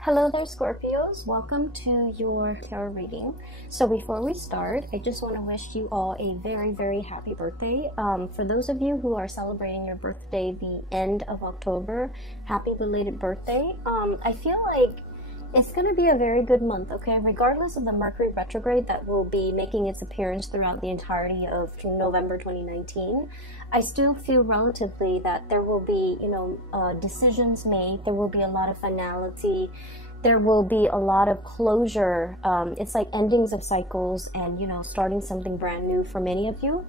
Hello there, Scorpios. Welcome to your tarot reading. So before we start, I just want to wish you all a very, very happy birthday. For those of you who are celebrating your birthday the end of October, happy belated birthday. I feel like it's going to be a very good month, okay? Regardless of the Mercury retrograde that will be making its appearance throughout the entirety of November 2019, I still feel relatively that there will be, decisions made. There will be a lot of finality. There will be a lot of closure. It's like endings of cycles and, starting something brand new for many of you.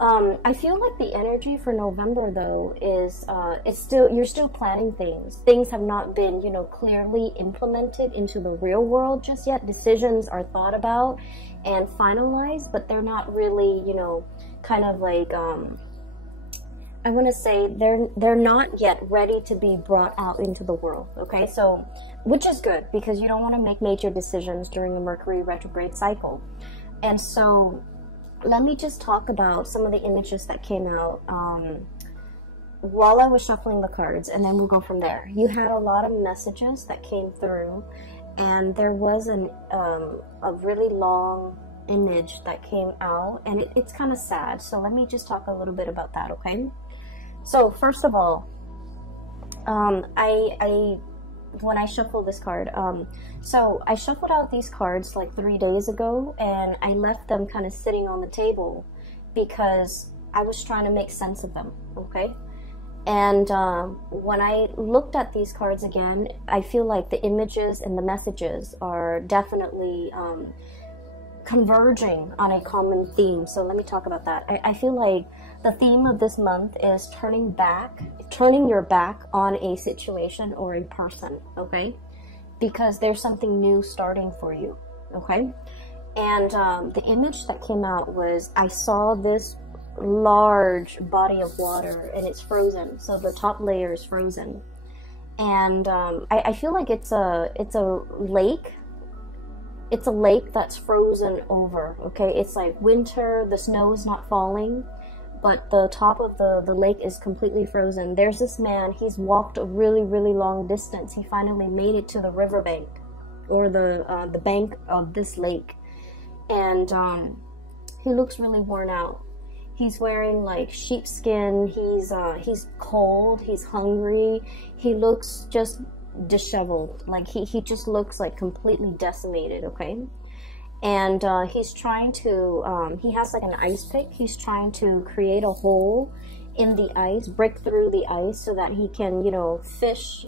I feel like the energy for November, though, is you're still planning things. Things have not been, clearly implemented into the real world just yet. Decisions are thought about and finalized, but they're not really, kind of like, I want to say they're not yet ready to be brought out into the world, okay? So, which is good because you don't want to make major decisions during a Mercury retrograde cycle. And so, let me just talk about some of the images that came out while I was shuffling the cards, and then we'll go from there. You had a lot of messages that came through, and there was a really long image that came out, and it's kind of sad. So let me just talk a little bit about that, okay? So first of all, when I shuffle this card, so I shuffled out these cards like 3 days ago, and I left them kind of sitting on the table because I was trying to make sense of them, okay? And when I looked at these cards again, I feel like the images and the messages are definitely converging on a common theme. So let me talk about that. I feel like the theme of this month is turning your back on a situation or a person, okay? Because there's something new starting for you, okay? And the image that came out was, I saw this large body of water and it's frozen. So the top layer is frozen. And I feel like it's a lake. It's a lake that's frozen over, okay? It's like winter, the snow is not falling, but the top of the lake is completely frozen. There's this man, he's walked a really, really long distance. He finally made it to the riverbank, or the bank of this lake. And he looks really worn out. He's wearing like sheepskin, he's cold, he's hungry, he looks just disheveled, like he just looks like completely decimated, okay? And he's trying to he has like an ice pick. He's trying to create a hole in the ice, break through the ice so that he can, fish,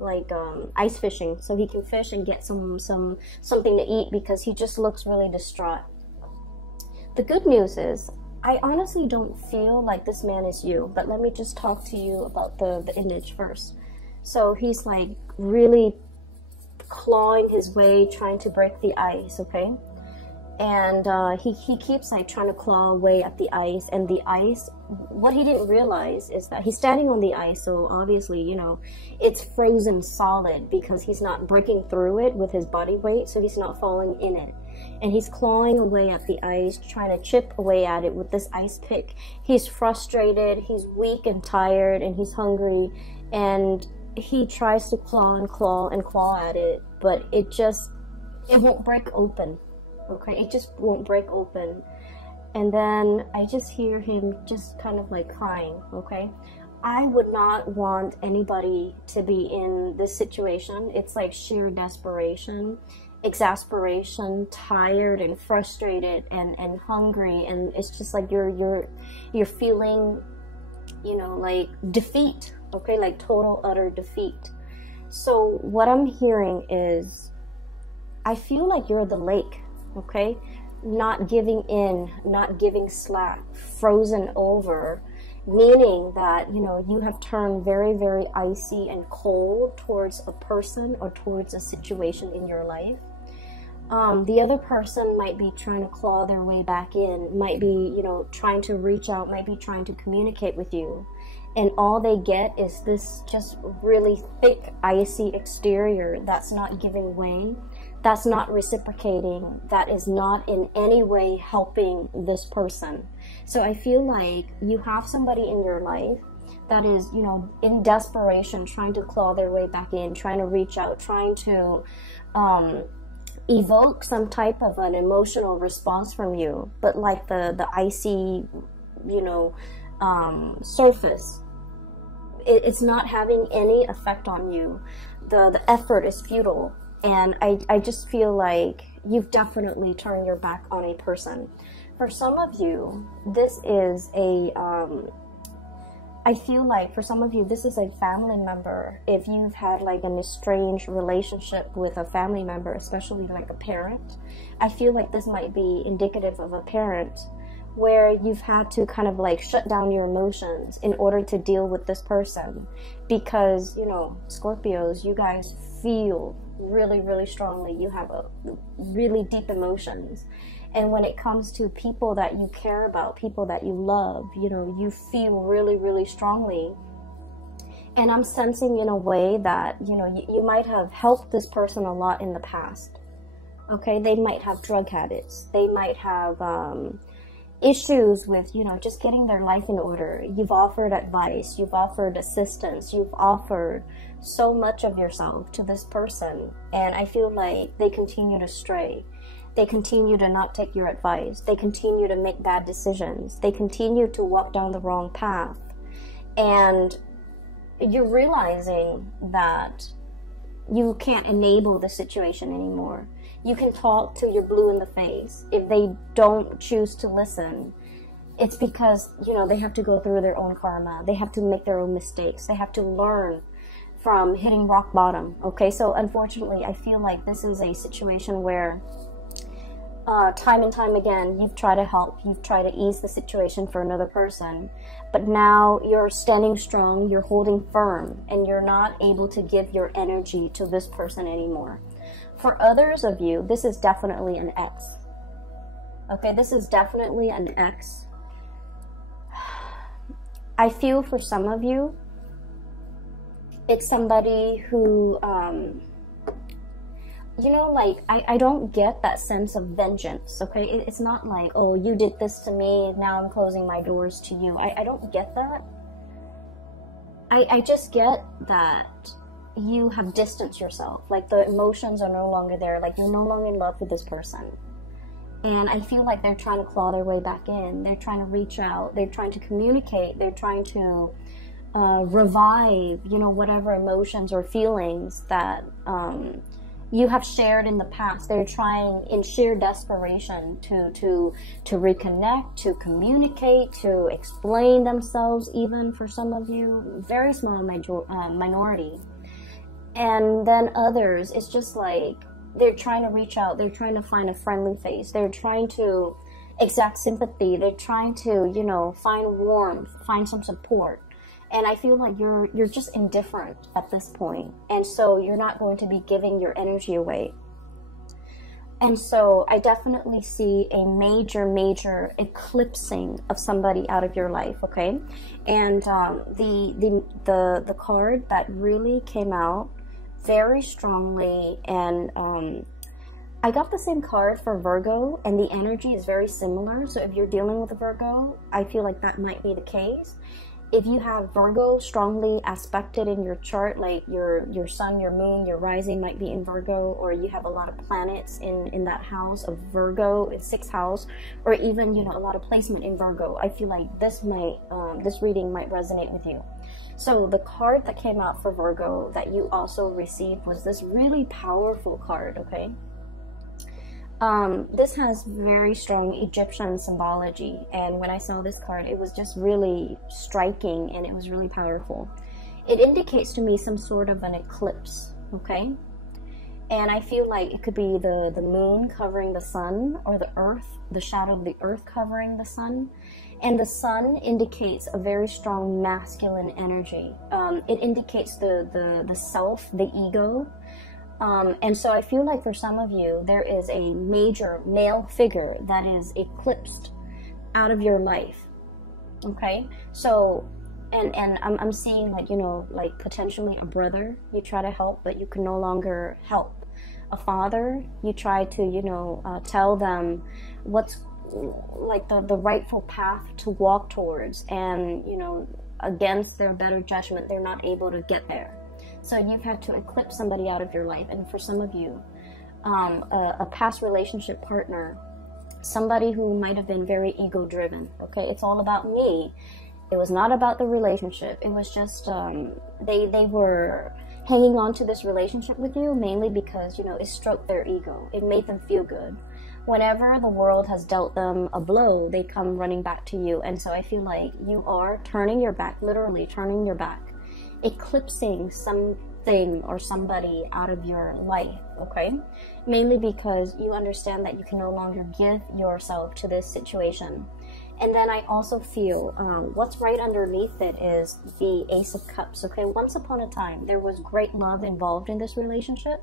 like ice fishing, so he can fish and get something to eat, because he just looks really distraught. The good news is, I honestly don't feel like this man is you, but let me just talk to you about the image first. So he's like really clawing his way, trying to break the ice, okay? And he keeps like trying to claw away at the ice, and the ice, what he didn't realize is that he's standing on the ice, so obviously, it's frozen solid because he's not breaking through it with his body weight, so he's not falling in it. And he's clawing away at the ice, trying to chip away at it with this ice pick. He's frustrated, he's weak and tired, and he's hungry, and he tries to claw and claw and claw at it, but it won't break open, okay? It just won't break open. And then I just hear him just kind of like crying, okay? I would not want anybody to be in this situation. It's like sheer desperation, exasperation, tired and frustrated and hungry, and it's just like you're feeling, like defeat, okay? Like total utter defeat. So what I'm hearing is, I feel like you're the lake, okay? Not giving in, not giving slack, frozen over, meaning that, you have turned very, very icy and cold towards a person or towards a situation in your life. The other person might be trying to claw their way back in, might be, trying to reach out, might be trying to communicate with you. And all they get is this just really thick, icy exterior that's not giving way, that's not reciprocating, that is not in any way helping this person. So I feel like you have somebody in your life that is, you know, in desperation, trying to claw their way back in, trying to reach out, trying to evoke some type of an emotional response from you, but like the icy, you know, surface, it's not having any effect on you. The effort is futile, and I just feel like you've definitely turned your back on a person. For some of you, this is a I feel like for some of you, this is a family member. If you've had like an estranged relationship with a family member, especially like a parent, I feel like this might be indicative of a parent where you've had to kind of like shut down your emotions in order to deal with this person. Because, you know, Scorpios, you guys feel really, really strongly. You have a really deep emotions. And when it comes to people that you care about, people that you love, you know, you feel really, really strongly. And I'm sensing in a way that, you know, you might have helped this person a lot in the past. Okay, they might have drug habits. They might have issues with, you know, just getting their life in order. You've offered advice. You've offered assistance. You've offered so much of yourself to this person. And I feel like they continue to stray. They continue to not take your advice. They continue to make bad decisions. They continue to walk down the wrong path. And you're realizing that you can't enable the situation anymore. You can talk till you're blue in the face. If they don't choose to listen, it's because, you know, they have to go through their own karma. They have to make their own mistakes. They have to learn from hitting rock bottom. Okay, so unfortunately, I feel like this is a situation where time and time again, you've tried to help, you've tried to ease the situation for another person, but now you're standing strong, you're holding firm, and you're not able to give your energy to this person anymore. For others of you, this is definitely an ex. Okay, this is definitely an ex. I feel for some of you, it's somebody who, you know, like, I don't get that sense of vengeance, okay? It's not like, oh, you did this to me, now I'm closing my doors to you. I don't get that. I just get that you have distanced yourself. Like, the emotions are no longer there. Like, you're no longer in love with this person. And I feel like they're trying to claw their way back in. They're trying to reach out. They're trying to communicate. They're trying to revive, you know, whatever emotions or feelings that you have shared in the past. They're trying in sheer desperation to reconnect, to communicate, to explain themselves, even for some of you, very small minority. And then others, it's just like they're trying to reach out, they're trying to find a friendly face, they're trying to exact sympathy, they're trying to, you know, find warmth, find some support. And I feel like you're just indifferent at this point. And so you're not going to be giving your energy away. And so I definitely see a major eclipsing of somebody out of your life, okay? And the card that really came out very strongly, and I got the same card for Virgo, and the energy is very similar. So if you're dealing with a Virgo, I feel like that might be the case. If you have Virgo strongly aspected in your chart, like your sun, your moon, your rising might be in Virgo, or you have a lot of planets in that house of Virgo, in 6th house, or even, you know, a lot of placement in Virgo, I feel like this might, this reading might resonate with you. So the card that came out for Virgo that you also received was this really powerful card, okay? This has very strong Egyptian symbology, and when I saw this card, it was just really striking, and it was really powerful. It indicates to me some sort of an eclipse, okay? And I feel like it could be the moon covering the sun, or the earth, the shadow of the earth covering the sun. And the sun indicates a very strong masculine energy. It indicates the self, the ego. And so I feel like for some of you, there is a major male figure that is eclipsed out of your life. Okay? So, and I'm seeing, like, you know, like potentially a brother you try to help, but you can no longer help. A father, you try to, you know, tell them what's like the rightful path to walk towards, and, you know, against their better judgment, they're not able to get there. So you've had to eclipse somebody out of your life. And for some of you, a past relationship partner, somebody who might have been very ego driven. Okay, it's all about me. It was not about the relationship. It was just they were hanging on to this relationship with you mainly because, you know, it stroked their ego. It made them feel good. Whenever the world has dealt them a blow, they come running back to you. And so I feel like you are turning your back, literally turning your back, eclipsing something or somebody out of your life, okay? Mainly because you understand that you can no longer give yourself to this situation. And then I also feel what's right underneath it is the Ace of Cups, okay? Once upon a time, there was great love involved in this relationship.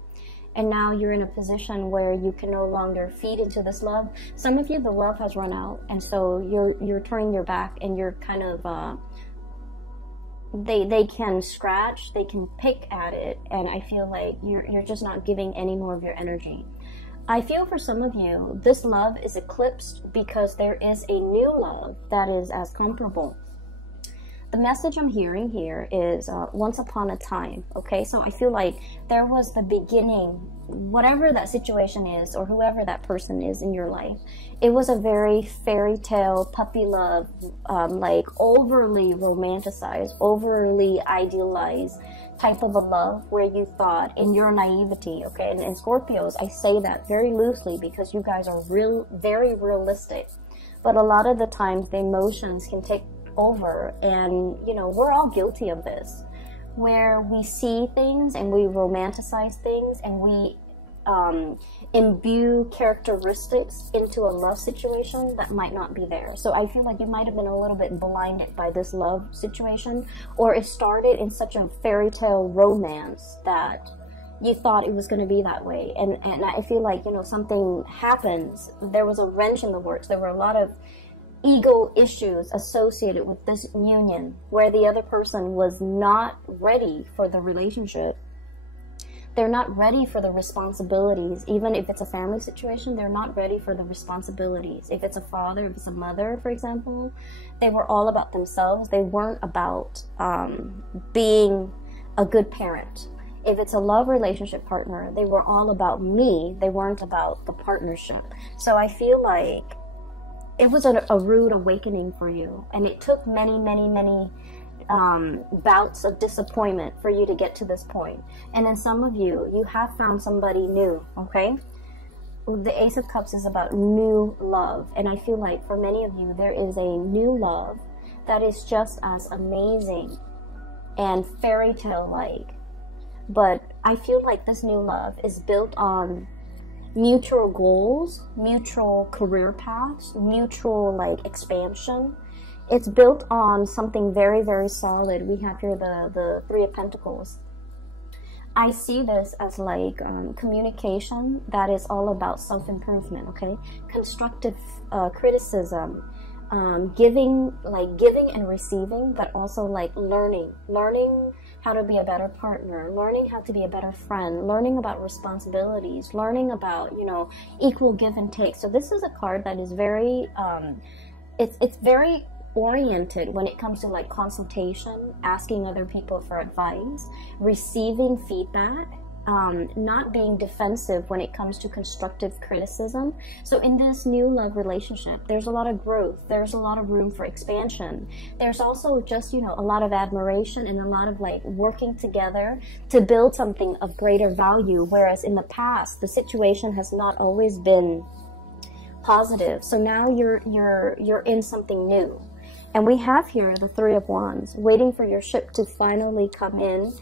And now you're in a position where you can no longer feed into this love. Some of you, the love has run out. And so you're turning your back and you're kind of, they can scratch, they can pick at it. And I feel like you're just not giving any more of your energy. I feel for some of you, this love is eclipsed because there is a new love that is as comparable. The message I'm hearing here is once upon a time, okay? So I feel like there was the beginning, whatever that situation is or whoever that person is in your life. It was a very fairy tale, puppy love, like overly romanticized, overly idealized type of a love where you thought in your naivety, okay? And in Scorpios, I say that very loosely because you guys are very realistic. But a lot of the times the emotions can take over, and you know, we're all guilty of this, where we see things and we romanticize things and we imbue characteristics into a love situation that might not be there. So I feel like you might have been a little bit blinded by this love situation, or it started in such a fairy tale romance that you thought it was going to be that way. And I feel like, you know, something happens. There was a wrench in the works. There were a lot of ego issues associated with this union where the other person was not ready for the relationship. They're not ready for the responsibilities. Even if it's a family situation, they're not ready for the responsibilities. If it's a father, if it's a mother, for example, they were all about themselves. They weren't about being a good parent. If it's a love relationship partner, they were all about me. They weren't about the partnership. So I feel like it was a rude awakening for you, and it took many bouts of disappointment for you to get to this point. And then some of you have found somebody new, okay? The Ace of Cups is about new love, and I feel like for many of you, there is a new love that is just as amazing and fairy tale-like. But I feel like this new love is built on mutual goals, mutual career paths, mutual like expansion. It's built on something very solid. We have here the Three of Pentacles. I see this as like communication that is all about self-improvement, okay? Constructive criticism, giving and receiving, but also like learning how to be a better partner, learning how to be a better friend, learning about responsibilities, learning about, you know, equal give and take. So this is a card that is very, it's very oriented when it comes to like consultation, asking other people for advice, receiving feedback, not being defensive when it comes to constructive criticism. So in this new love relationship, there's a lot of growth. There's a lot of room for expansion. There's also just, you know, a lot of admiration and a lot of like working together to build something of greater value. Whereas in the past, the situation has not always been positive. So now you're in something new. And we have here the Three of Wands, waiting for your ship to finally come in.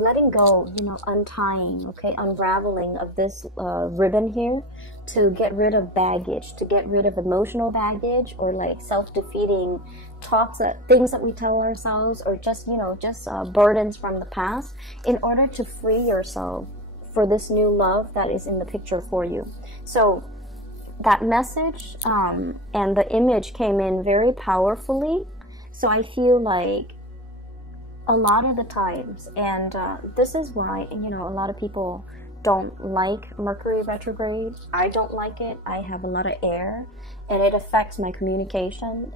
Letting go, you know, untying, okay, unraveling of this ribbon here to get rid of baggage, to get rid of emotional baggage or like self-defeating talks, things that we tell ourselves, or just, you know, just burdens from the past, in order to free yourself for this new love that is in the picture for you. So that message and the image came in very powerfully. So I feel like a lot of the times, and this is why, you know, a lot of people don't like Mercury retrograde. I don't like it. I have a lot of air, and it affects my communication.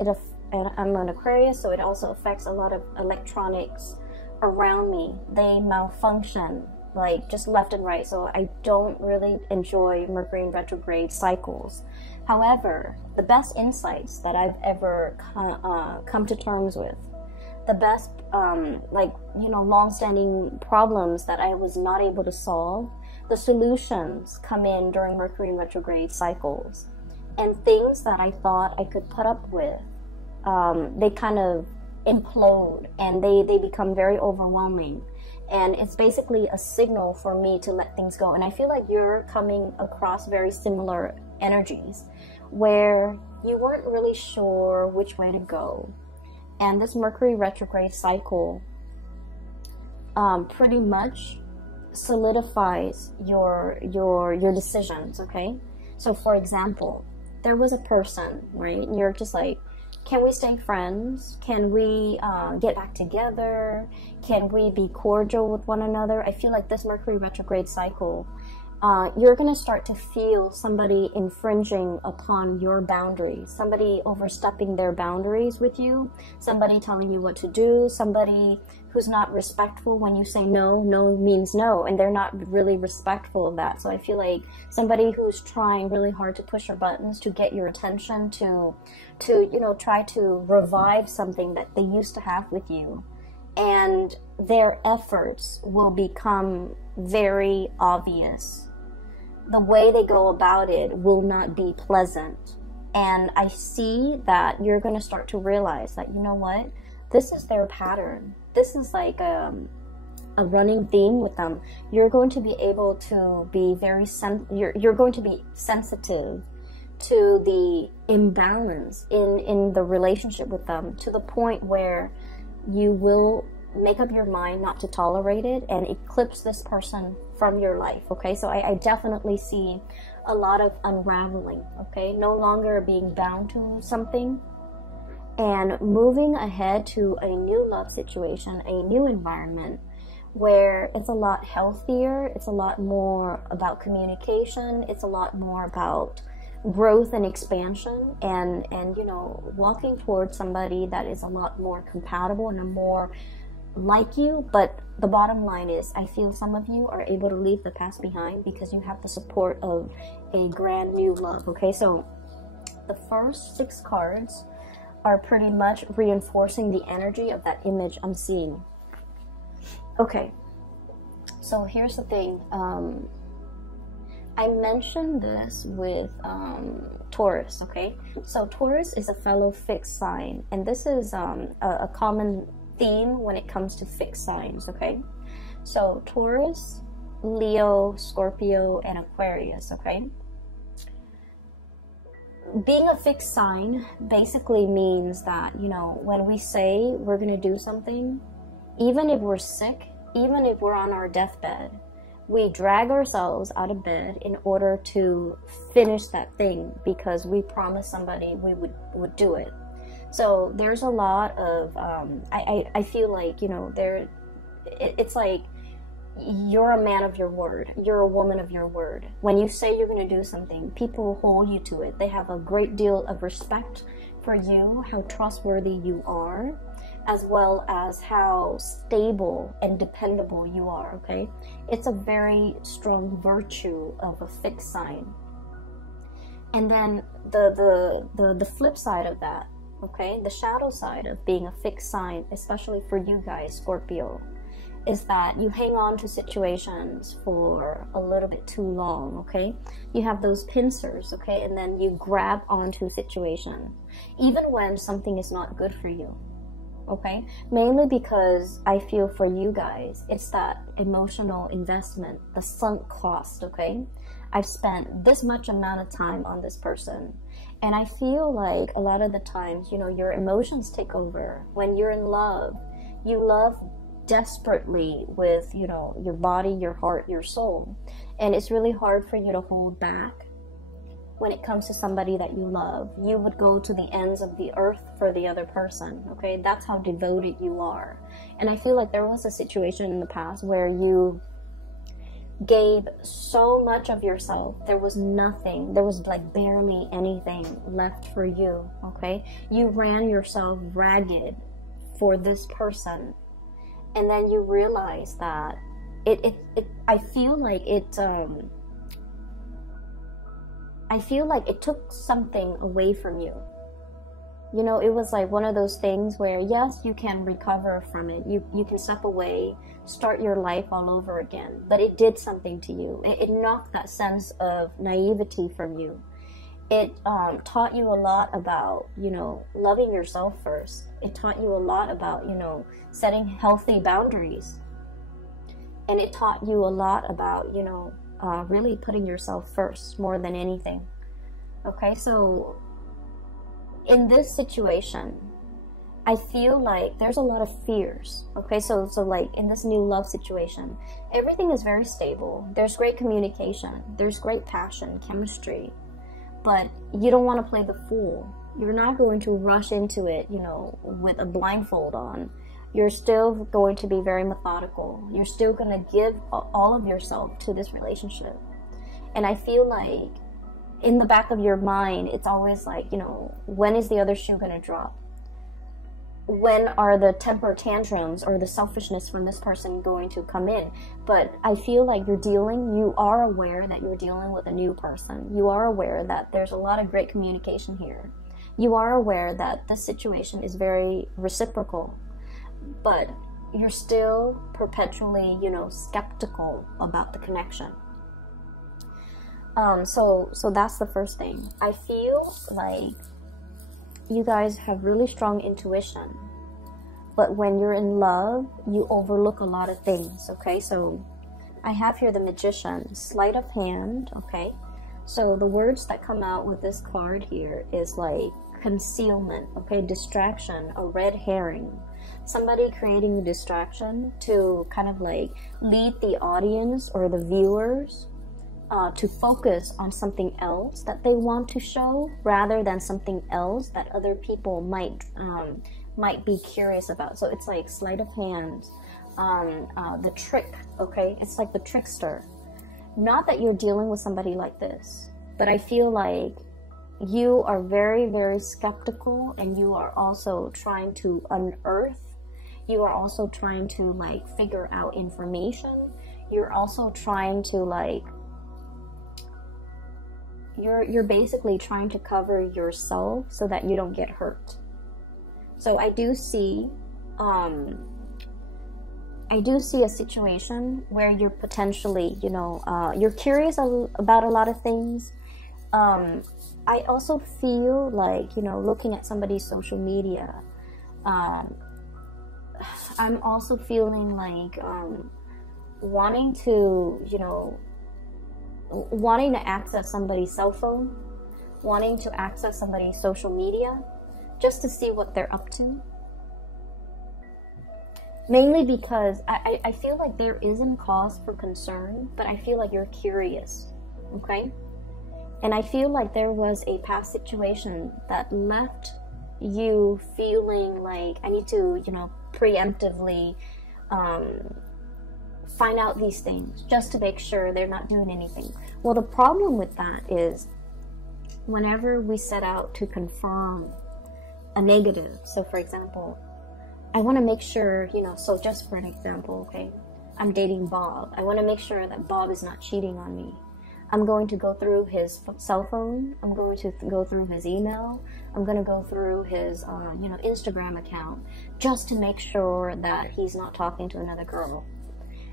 and I'm an Aquarius, so it also affects a lot of electronics around me. They malfunction like just left and right, so I don't really enjoy Mercury in retrograde cycles. However, the best insights that I've ever come to terms with, the best long-standing problems that I was not able to solve, the solutions come in during Mercury in retrograde cycles. And things that I thought I could put up with, they kind of implode, and they become very overwhelming. And it's basically a signal for me to let things go. And I feel like you're coming across very similar energies where you weren't really sure which way to go. And this Mercury retrograde cycle pretty much solidifies your decisions, okay? So for example, there was a person, right? And you're just like, can we stay friends? Can we get back together? Can we be cordial with one another? I feel like this Mercury retrograde cycle, you're going to start to feel somebody infringing upon your boundaries, somebody overstepping their boundaries with you, somebody telling you what to do, somebody who's not respectful when you say no. No means no, and they're not really respectful of that. So I feel like somebody who's trying really hard to push your buttons, to get your attention, to try to revive something that they used to have with you. And their efforts will become very obvious. The way they go about it will not be pleasant. And I see that you're going to start to realize that, you know what, this is their pattern. This is like a running theme with them. You're going to be able to be you're going to be sensitive to the imbalance in the relationship with them, to the point where you will make up your mind not to tolerate it and eclipse this person from your life, okay? So I definitely see a lot of unraveling, okay? No longer being bound to something and moving ahead to a new love situation, a new environment where it's a lot healthier, it's a lot more about communication, it's a lot more about growth and expansion, and walking towards somebody that is a lot more compatible and a more like you. But the bottom line is, I feel some of you are able to leave the past behind because you have the support of a grand new love, okay? So the first 6 cards are pretty much reinforcing the energy of that image I'm seeing. Okay, so here's the thing. I mentioned this with Taurus, okay? So Taurus is a fellow fixed sign, and this is a common theme when it comes to fixed signs, okay? So Taurus, Leo, Scorpio, and Aquarius, okay? Being a fixed sign basically means that, when we say we're going to do something, even if we're sick, even if we're on our deathbed, we drag ourselves out of bed in order to finish that thing because we promised somebody we would do it. So there's a lot of, I feel like, it's like you're a man of your word. You're a woman of your word. When you say you're going to do something, people hold you to it. They have a great deal of respect for you, how trustworthy you are, as well as how stable and dependable you are, okay? It's a very strong virtue of a fixed sign. And then the flip side of that, okay, the shadow side of being a fixed sign, especially for you guys, Scorpio, is that you hang on to situations for a little bit too long, okay? You have those pincers, okay? And then you grab onto situations, even when something is not good for you, okay? Mainly because I feel for you guys, it's that emotional investment, the sunk cost, okay? I've spent this much amount of time on this person. And I feel like a lot of the times, your emotions take over. When you're in love, you love desperately with, your body, your heart, your soul. And it's really hard for you to hold back when it comes to somebody that you love. You would go to the ends of the earth for the other person, okay? That's how devoted you are. And I feel like there was a situation in the past where you gave so much of yourself. There was nothing, there was like barely anything left for you, okay? You ran yourself ragged for this person, and then you realize that I feel like it took something away from you. You know, it was like one of those things where, yes, you can recover from it. You can step away, start your life all over again. But it did something to you. It knocked that sense of naivety from you. It taught you a lot about, you know, loving yourself first. It taught you a lot about, you know, setting healthy boundaries. And it taught you a lot about, you know, really putting yourself first more than anything. Okay, so in this situation, I feel like there's a lot of fears. Okay, so like in this new love situation, everything is very stable. There's great communication. There's great passion, chemistry. But you don't want to play the fool. You're not going to rush into it, you know, with a blindfold on. You're still going to be very methodical. You're still going to give all of yourself to this relationship. And I feel like in the back of your mind, it's always like, you know, when is the other shoe going to drop? When are the temper tantrums or the selfishness from this person going to come in? But I feel like you are aware that you're dealing with a new person. You are aware that there's a lot of great communication here. You are aware that this situation is very reciprocal, but you're still perpetually, you know, skeptical about the connection. So that's the first thing. I feel like you guys have really strong intuition, but when you're in love, you overlook a lot of things, okay? So I have here the Magician, sleight of hand, okay? So the words that come out with this card here is like concealment, okay? Distraction, a red herring. Somebody creating a distraction to kind of like lead the audience or the viewers to focus on something else that they want to show rather than something else that other people might be curious about. So it's like sleight of hand, the trick, okay? It's like the trickster. Not that you're dealing with somebody like this, but I feel like you are very, very skeptical, and you are also trying to unearth. You are also trying to like figure out information. You're also trying to like, you're basically trying to cover yourself so that you don't get hurt. So I do see a situation where you're potentially, you know, you're curious about a lot of things. I also feel like, you know, looking at somebody's social media, I'm also feeling like wanting to, you know, wanting to access somebody's cell phone, wanting to access somebody's social media, just to see what they're up to. Mainly because I feel like there isn't cause for concern, but I feel like you're curious, okay? And I feel like there was a past situation that left you feeling like, I need to, you know, preemptively find out these things just to make sure they're not doing anything. Well, the problem with that is whenever we set out to confirm a negative, so for example, I want to make sure, you know, so just for an example, okay, I'm dating Bob. I want to make sure that Bob is not cheating on me. I'm going to go through his cell phone. I'm going to go through his email. I'm going to go through his, you know, Instagram account just to make sure that he's not talking to another girl.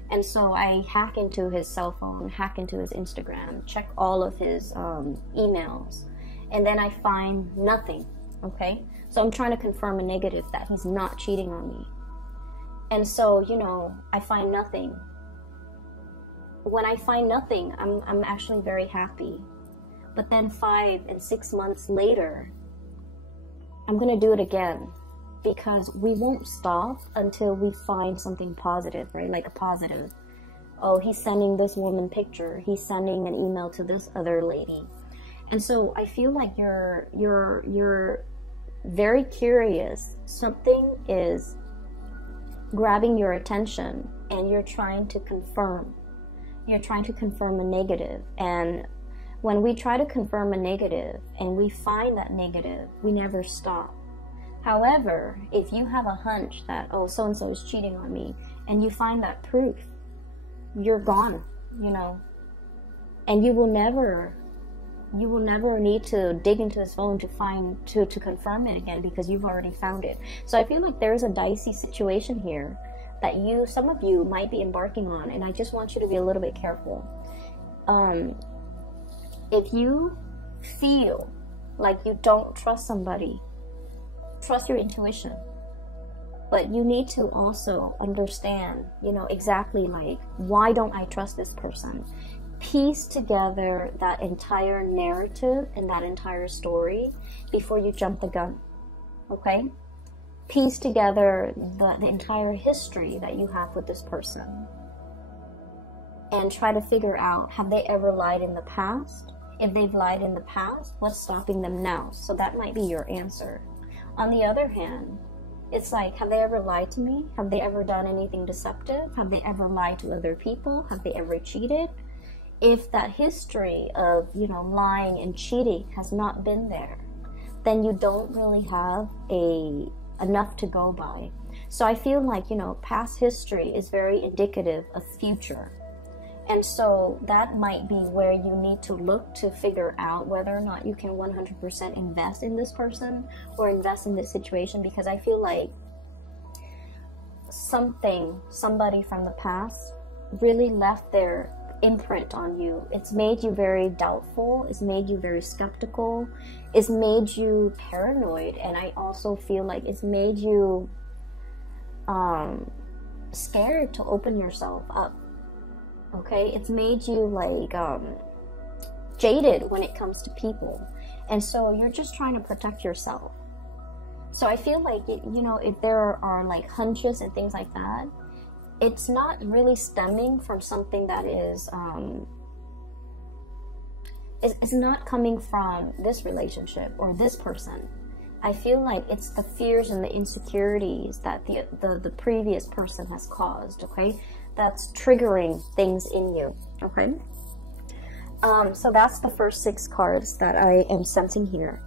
And so I hack into his cell phone, hack into his Instagram, check all of his emails, and then I find nothing, okay? So I'm trying to confirm a negative that he's not cheating on me. And so, you know, I find nothing. When I find nothing, I'm actually very happy. But then 5 and 6 months later, I'm gonna do it again, because we won't stop until we find something positive, right? Like a positive. Oh, he's sending this woman picture. He's sending an email to this other lady. And so I feel like you're very curious. Something is grabbing your attention and you're trying to confirm. You're trying to confirm a negative. And when we try to confirm a negative and we find that negative, we never stop. However, if you have a hunch that, oh, so-and-so is cheating on me, and you find that proof, you're gone, you know. And you will never need to dig into his phone to confirm it again, because you've already found it. So I feel like there's a dicey situation here that some of you might be embarking on, and I just want you to be a little bit careful. If you feel like you don't trust somebody, trust your intuition. But you need to also understand, you know, exactly like, why don't I trust this person? Piece together that entire narrative and that entire story before you jump the gun, okay? Piece together the entire history that you have with this person and try to figure out, have they ever lied in the past? If they've lied in the past, what's stopping them now? So that might be your answer. On the other hand, it's like, have they ever lied to me? Have they ever done anything deceptive? Have they ever lied to other people? Have they ever cheated? If that history of, you know, lying and cheating has not been there, then you don't really have enough to go by. So I feel like, you know, past history is very indicative of future. And so that might be where you need to look to figure out whether or not you can 100% invest in this person or invest in this situation, because I feel like somebody from the past really left their imprint on you. It's made you very doubtful. It's made you very skeptical. It's made you paranoid. And I also feel like it's made you scared to open yourself up. Okay, it's made you like jaded when it comes to people, and so you're just trying to protect yourself. So I feel like, you know, if there are like hunches and things like that, it's not really stemming from something that is it's not coming from this relationship or this person. I feel like it's the fears and the insecurities that the previous person has caused, okay? That's triggering things in you, okay? So that's the first 6 cards that I am sensing here.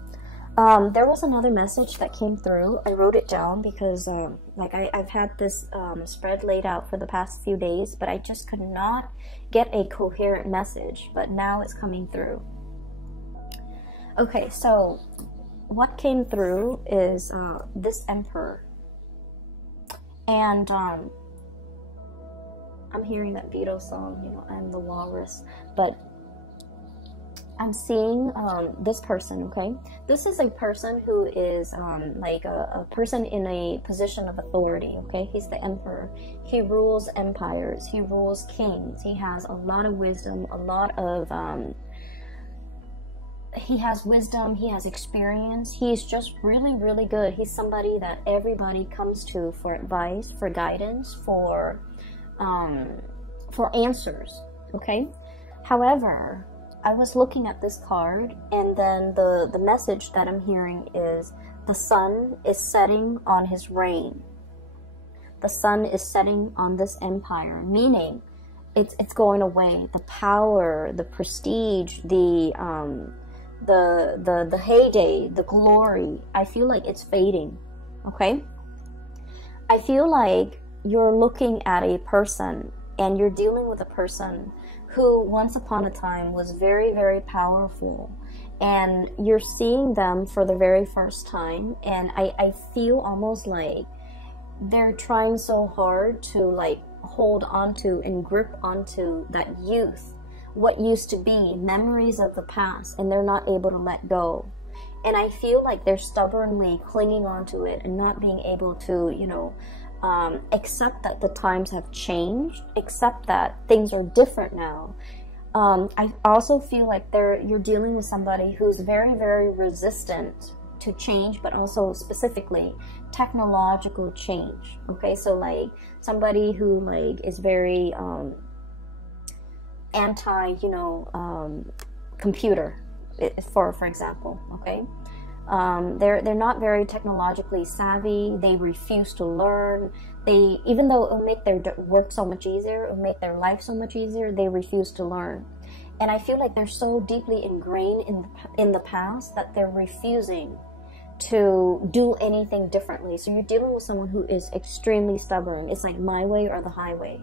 There was another message that came through. I wrote it down because like I've had this spread laid out for the past few days, but I just could not get a coherent message, but now it's coming through. Okay, so what came through is this Emperor. And I'm hearing that Beatles song, you know, I'm the walrus, but I'm seeing this person, okay? This is a person who is like a person in a position of authority, okay? He's the Emperor. He rules empires. He rules kings. He has a lot of wisdom, a lot of... he has wisdom, he has experience. He's just really, really good. He's somebody that everybody comes to for advice, for guidance, for answers, okay? However, I was looking at this card, and then the message that I'm hearing is the sun is setting on his reign. The sun is setting on this empire, meaning it's going away. The power, the prestige, the heyday, the glory, I feel like it's fading, okay? I feel like you're looking at a person and you're dealing with a person who once upon a time was very, very powerful, and you're seeing them for the very first time, and I feel almost like they're trying so hard to like hold onto and grip onto that youth, what used to be, memories of the past, and they're not able to let go. And I feel like they're stubbornly clinging onto it and not being able to, you know, accept that the times have changed, accept that things are different now. I also feel like you're dealing with somebody who's very, very resistant to change, but also specifically technological change. Okay, so like somebody who like is very anti, you know, computer, for example. Okay, They're not very technologically savvy. They refuse to learn. Even though it will make their work so much easier, it will make their life so much easier, they refuse to learn. And I feel like they're so deeply ingrained in the past that they're refusing to do anything differently. So you're dealing with someone who is extremely stubborn. It's like my way or the highway.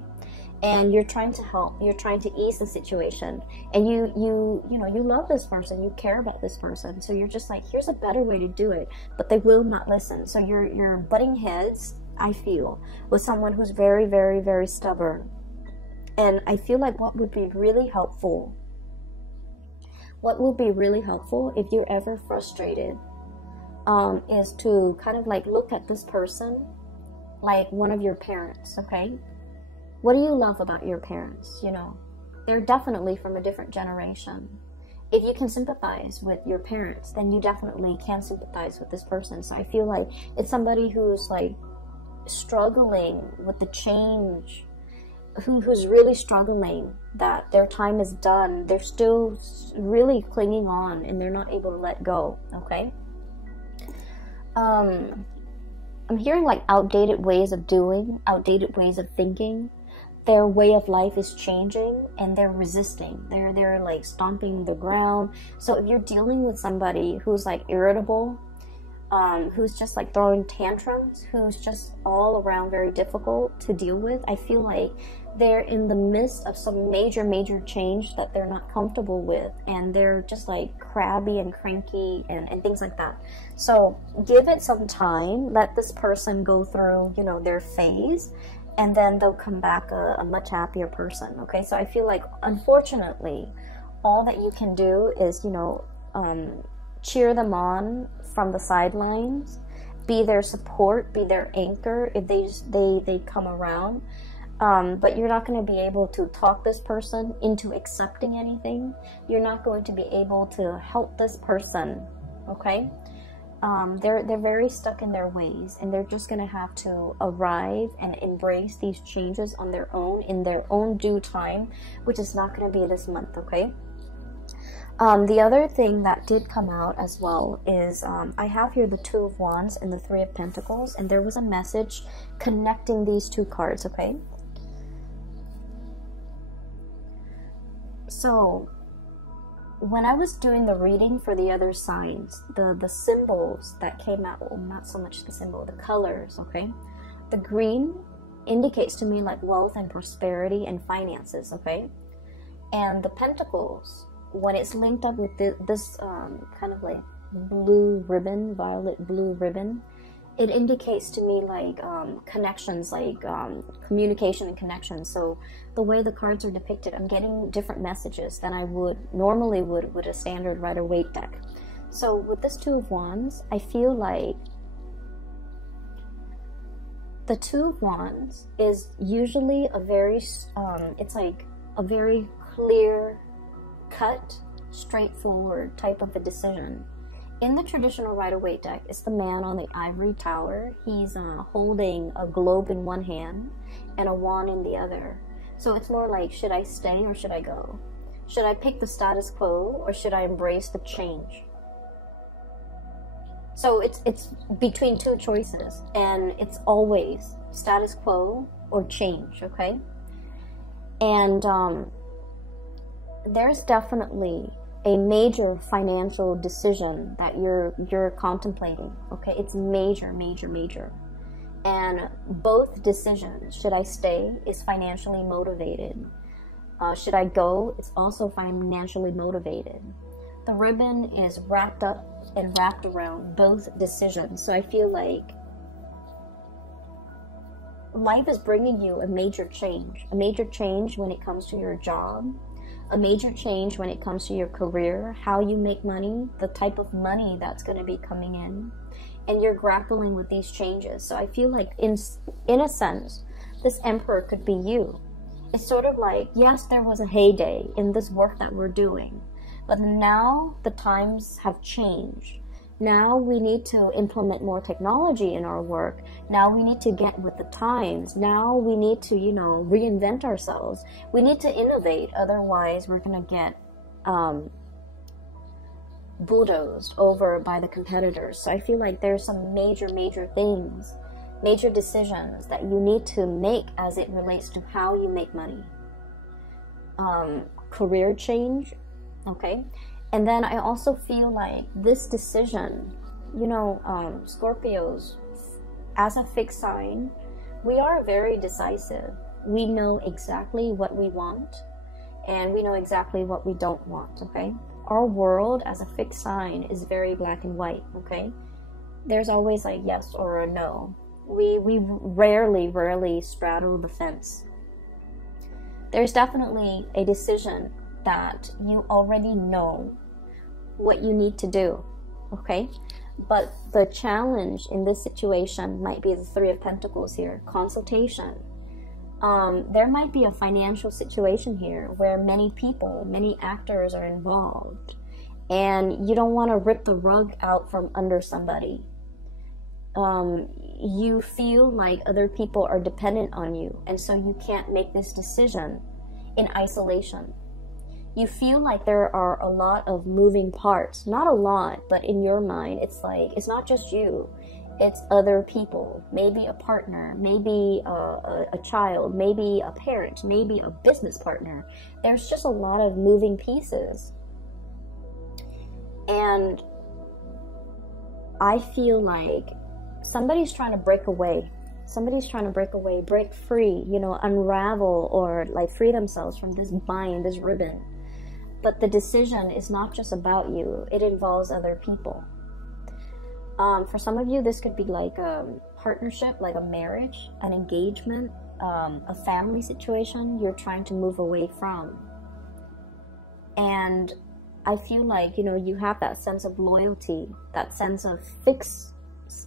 And you're trying to help, you're trying to ease the situation, and you know, you love this person, you care about this person, so you're just like, here's a better way to do it, but they will not listen. So you're butting heads, I feel, with someone who's very, very, very stubborn. And I feel like what would be really helpful if you're ever frustrated, is to kind of like look at this person like one of your parents, okay? What do you love about your parents? You know, they're definitely from a different generation. If you can sympathize with your parents, then you definitely can sympathize with this person. So I feel like it's somebody who's like struggling with the change, who's really struggling that their time is done. They're still really clinging on and they're not able to let go, okay? I'm hearing like outdated ways of doing, outdated ways of thinking. Their way of life is changing and they're resisting. They're like stomping the ground. So if you're dealing with somebody who's like irritable, who's just like throwing tantrums, who's just all around very difficult to deal with, I feel like they're in the midst of some major change that they're not comfortable with, and they're just like crabby and cranky and things like that. So give it some time, let this person go through, you know, their phase, and then they'll come back a much happier person, okay? So I feel like, unfortunately, all that you can do is, you know, cheer them on from the sidelines, be their support, be their anchor if they come around. But you're not going to be able to talk this person into accepting anything. You're not going to be able to help this person, okay? They're very stuck in their ways, and they're just going to have to arrive and embrace these changes on their own, in their own due time, which is not going to be this month, okay? The other thing that did come out as well is I have here the Two of Wands and the Three of Pentacles, and there was a message connecting these two cards, okay? So when I was doing the reading for the other signs, the symbols that came out, well, not so much the symbol, the colors, okay? The green indicates to me like wealth and prosperity and finances, okay? And the pentacles, when it's linked up with this kind of like blue ribbon, violet blue ribbon, it indicates to me like connections, like communication and connections. So the way the cards are depicted, I'm getting different messages than I would normally would with a standard Rider-Waite deck. So with this Two of Wands, I feel like the Two of Wands is usually a very, it's like a very clear cut, straightforward type of a decision. In the traditional Rider-Waite deck, it's the man on the ivory tower. He's holding a globe in one hand and a wand in the other. So it's more like, should I stay or should I go? Should I pick the status quo or should I embrace the change? So it's between two choices, and it's always status quo or change, okay? And there's definitely a major financial decision that you're contemplating, okay? It's major. And both decisions, should I stay, is financially motivated. Should I go, it's also financially motivated. The ribbon is wrapped up and wrapped around both decisions. So I feel like life is bringing you a major change when it comes to your job, a major change when it comes to your career, how you make money, the type of money that's going to be coming in, and you're grappling with these changes. So I feel like in a sense, this Emperor could be you. It's sort of like, yes, there was a heyday in this work that we're doing, but now the times have changed. Now we need to implement more technology in our work. Now we need to get with the times. Now we need to, you know, reinvent ourselves. We need to innovate. Otherwise, we're going to get bulldozed over by the competitors. So I feel like there's some major things, major decisions that you need to make as it relates to how you make money. Career change, okay? And then I also feel like this decision, you know, Scorpios, as a fixed sign, we are very decisive. We know exactly what we want, and we know exactly what we don't want, okay? Our world as a fixed sign is very black and white, okay? There's always a yes or a no. We rarely straddle the fence. There's definitely a decision that you already know what you need to do, okay? But the challenge in this situation might be the Three of Pentacles here, consultation. There might be a financial situation here where many people, many actors are involved, and you don't want to rip the rug out from under somebody. You feel like other people are dependent on you, and so you can't make this decision in isolation. You feel like there are a lot of moving parts. Not a lot, but in your mind, it's like, it's not just you. It's other people, maybe a partner, maybe a child, maybe a parent, maybe a business partner. There's just a lot of moving pieces. And I feel like somebody's trying to break away. Somebody's trying to break away, break free, you know, unravel, or like free themselves from this bind, this ribbon. But the decision is not just about you. It involves other people. For some of you, this could be like a partnership, like a marriage, an engagement, a family situation you're trying to move away from. And I feel like, you know, you have that sense of loyalty, that sense of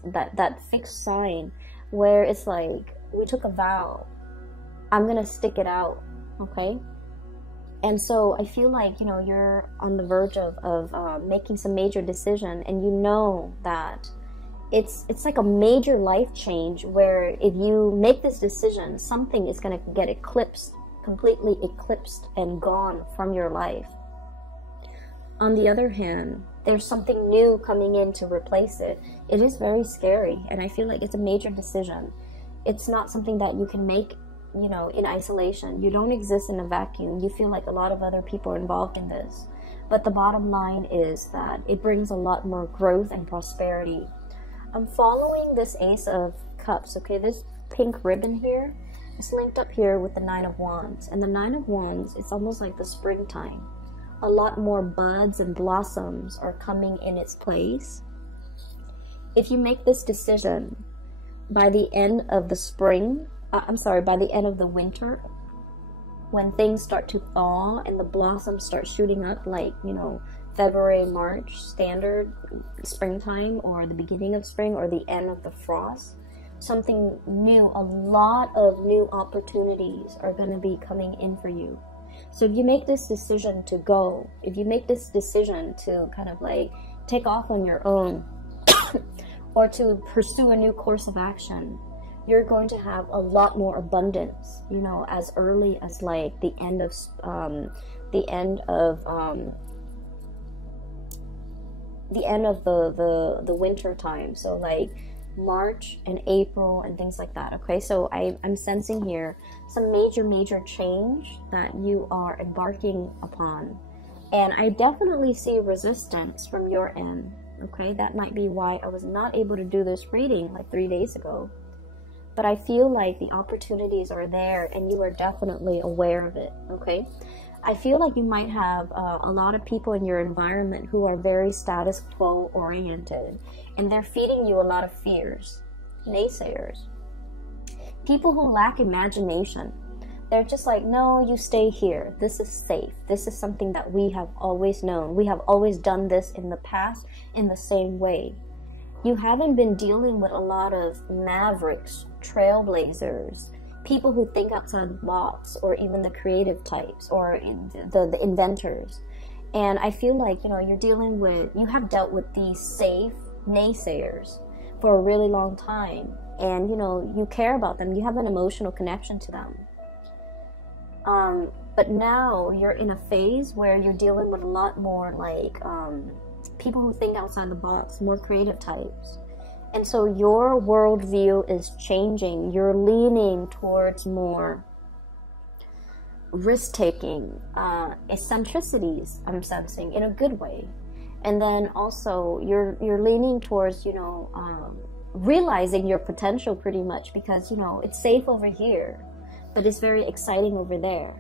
that fixed sign where it's like, we took a vow, I'm gonna stick it out, okay? And so I feel like, you know, you're on the verge of making some major decision, and you know that it's like a major life change where if you make this decision, something is going to get eclipsed, completely eclipsed and gone from your life. On the other hand, there's something new coming in to replace it. It is very scary, and I feel like it's a major decision. It's not something that you can make, you know, in isolation. You don't exist in a vacuum. You feel like a lot of other people are involved in this. But the bottom line is that it brings a lot more growth and prosperity. I'm following this Ace of Cups, okay? This pink ribbon here is linked up here with the Nine of Wands. And the Nine of Wands, it's almost like the springtime. A lot more buds and blossoms are coming in its place. If you make this decision by the end of the spring, by the end of the winter, when things start to thaw and the blossoms start shooting up, like, you know, February, March, standard springtime, or the beginning of spring, or the end of the frost, something new, a lot of new opportunities are going to be coming in for you. So if you make this decision to go, if you make this decision to kind of like take off on your own, or to pursue a new course of action, you're going to have a lot more abundance, you know, as early as like the end of the winter time. So like March and April and things like that. Okay, so I'm sensing here some major change that you are embarking upon, and I definitely see resistance from your end. Okay, that might be why I was not able to do this reading like 3 days ago. But I feel like the opportunities are there, and you are definitely aware of it, okay? I feel like you might have a lot of people in your environment who are very status quo oriented, and they're feeding you a lot of fears, naysayers. People who lack imagination. They're just like, no, you stay here. This is safe. This is something that we have always known. We have always done this in the past in the same way. You haven't been dealing with a lot of mavericks, trailblazers, people who think outside the box, or even the creative types, or the inventors. And I feel like, you know, you have dealt with these safe naysayers for a really long time. And, you know, you care about them. You have an emotional connection to them. But now you're in a phase where you're dealing with a lot more like people who think outside the box, more creative types. And so your worldview is changing. You're leaning towards more risk-taking, eccentricities, I'm sensing, in a good way. And then also you're leaning towards, you know, realizing your potential pretty much, because, you know, it's safe over here, but it's very exciting over there.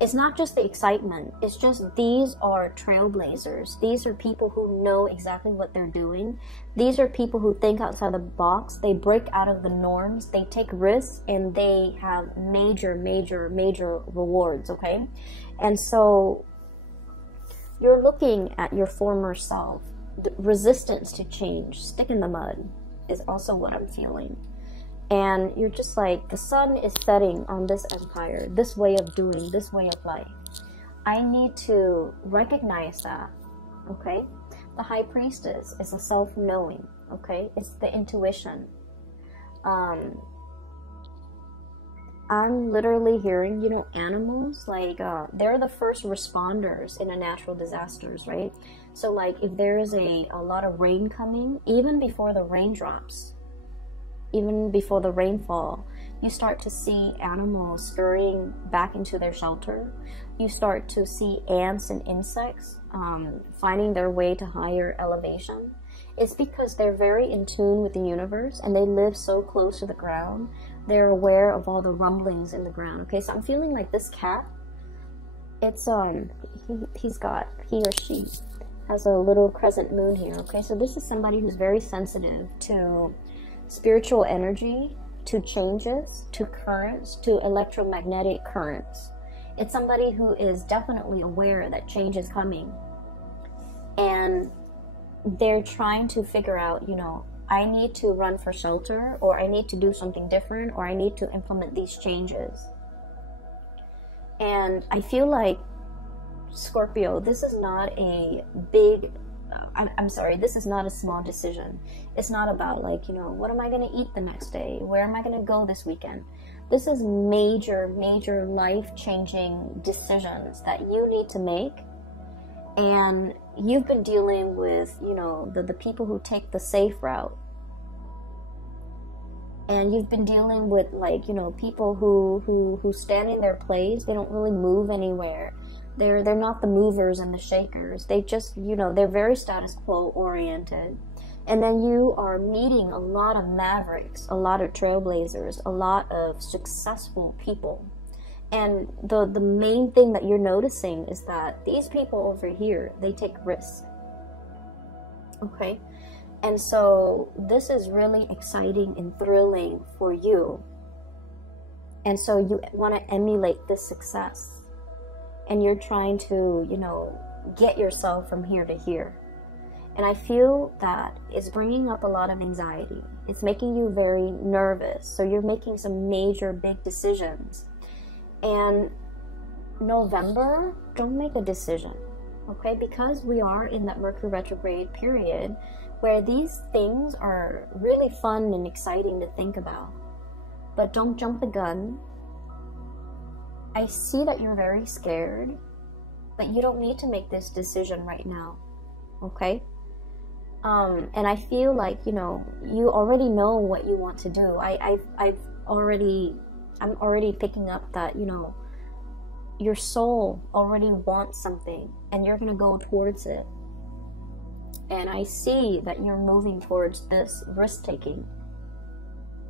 It's not just the excitement, it's just these are trailblazers. These are people who know exactly what they're doing. These are people who think outside the box. They break out of the norms, they take risks, and they have major rewards, okay? And so you're looking at your former self. The resistance to change, stick in the mud, is also what I'm feeling. And you're just like, the sun is setting on this empire, this way of doing, this way of life. I need to recognize that, okay? The high priestess is a self-knowing, okay? It's the intuition. I'm literally hearing, you know, animals, like, they're the first responders in a natural disasters, right? So, like, if there is a lot of rain coming, even before the raindrops, even before the rainfall, you start to see animals scurrying back into their shelter. You start to see ants and insects finding their way to higher elevation. It's because they're very in tune with the universe, and they live so close to the ground. They're aware of all the rumblings in the ground. Okay, so I'm feeling like this cat, it's he or she has a little crescent moon here. Okay, so this is somebody who's very sensitive to spiritual energy, to changes, to currents, to electromagnetic currents. It's somebody who is definitely aware that change is coming, and they're trying to figure out, you know, I need to run for shelter, or I need to do something different, or I need to implement these changes. And I feel like, Scorpio, this is not a big, I'm sorry, this is not a small decision. It's not about, like, you know, what am I going to eat the next day? Where am I going to go this weekend? This is major life-changing decisions that you need to make. And you've been dealing with, you know, the people who take the safe route. And you've been dealing with, like, you know, people who stand in their place. They don't really move anywhere. They're not the movers and the shakers. They just, you know, they're very status quo oriented. And then you are meeting a lot of mavericks, a lot of trailblazers, a lot of successful people. And the main thing that you're noticing is that these people over here, they take risks. Okay? And so this is really exciting and thrilling for you. And so you want to emulate this success. And you're trying to, you know, get yourself from here to here. And I feel that it's bringing up a lot of anxiety. It's making you very nervous. So you're making some major big decisions. And November, don't make a decision, okay? Because we are in that Mercury retrograde period where these things are really fun and exciting to think about. But don't jump the gun. I see that you're very scared, but you don't need to make this decision right now, okay? And I feel like, you know, you already know what you want to do. I'm already picking up that, you know, your soul already wants something, and you're gonna go towards it. And I see that you're moving towards this risk-taking.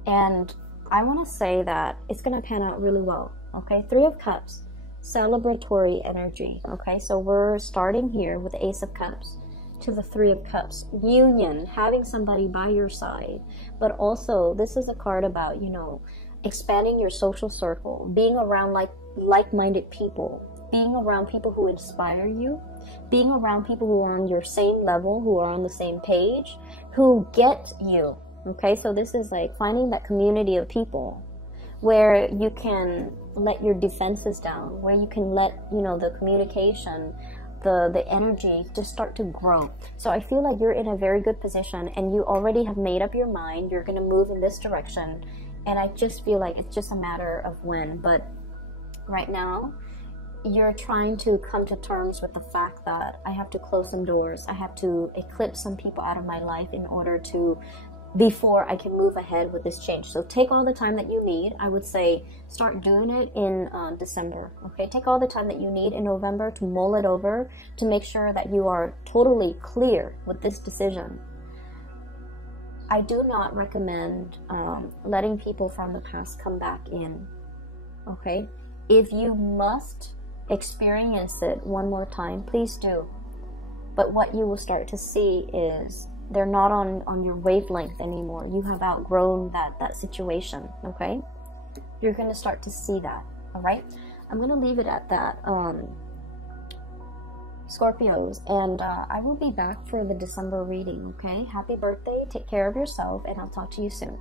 And I want to say that it's gonna pan out really well. Okay, 3 of Cups, celebratory energy. Okay, so we're starting here with the Ace of Cups to the 3 of Cups. Union, having somebody by your side. But also, this is a card about, you know, expanding your social circle, being around like-minded people, being around people who inspire you, being around people who are on your same level, who are on the same page, who get you. Okay, so this is like finding that community of people where you can let your defenses down, where you can let, you know, the communication, the energy just start to grow. So I feel like you're in a very good position, and you already have made up your mind. You're going to move in this direction, and I just feel like it's just a matter of when. But right now, you're trying to come to terms with the fact that I have to close some doors, I have to eclipse some people out of my life in order to, before I can move ahead with this change. So take all the time that you need. I would say start doing it in December, okay? Take all the time that you need in November to mull it over, to make sure that you are totally clear with this decision. I do not recommend letting people from the past come back in, okay? If you must experience it one more time, please do. But what you will start to see is they're not on your wavelength anymore. You have outgrown that situation, okay? You're going to start to see that, all right? I'm going to leave it at that, Scorpios, and I will be back for the December reading, okay? Happy birthday, take care of yourself, and I'll talk to you soon.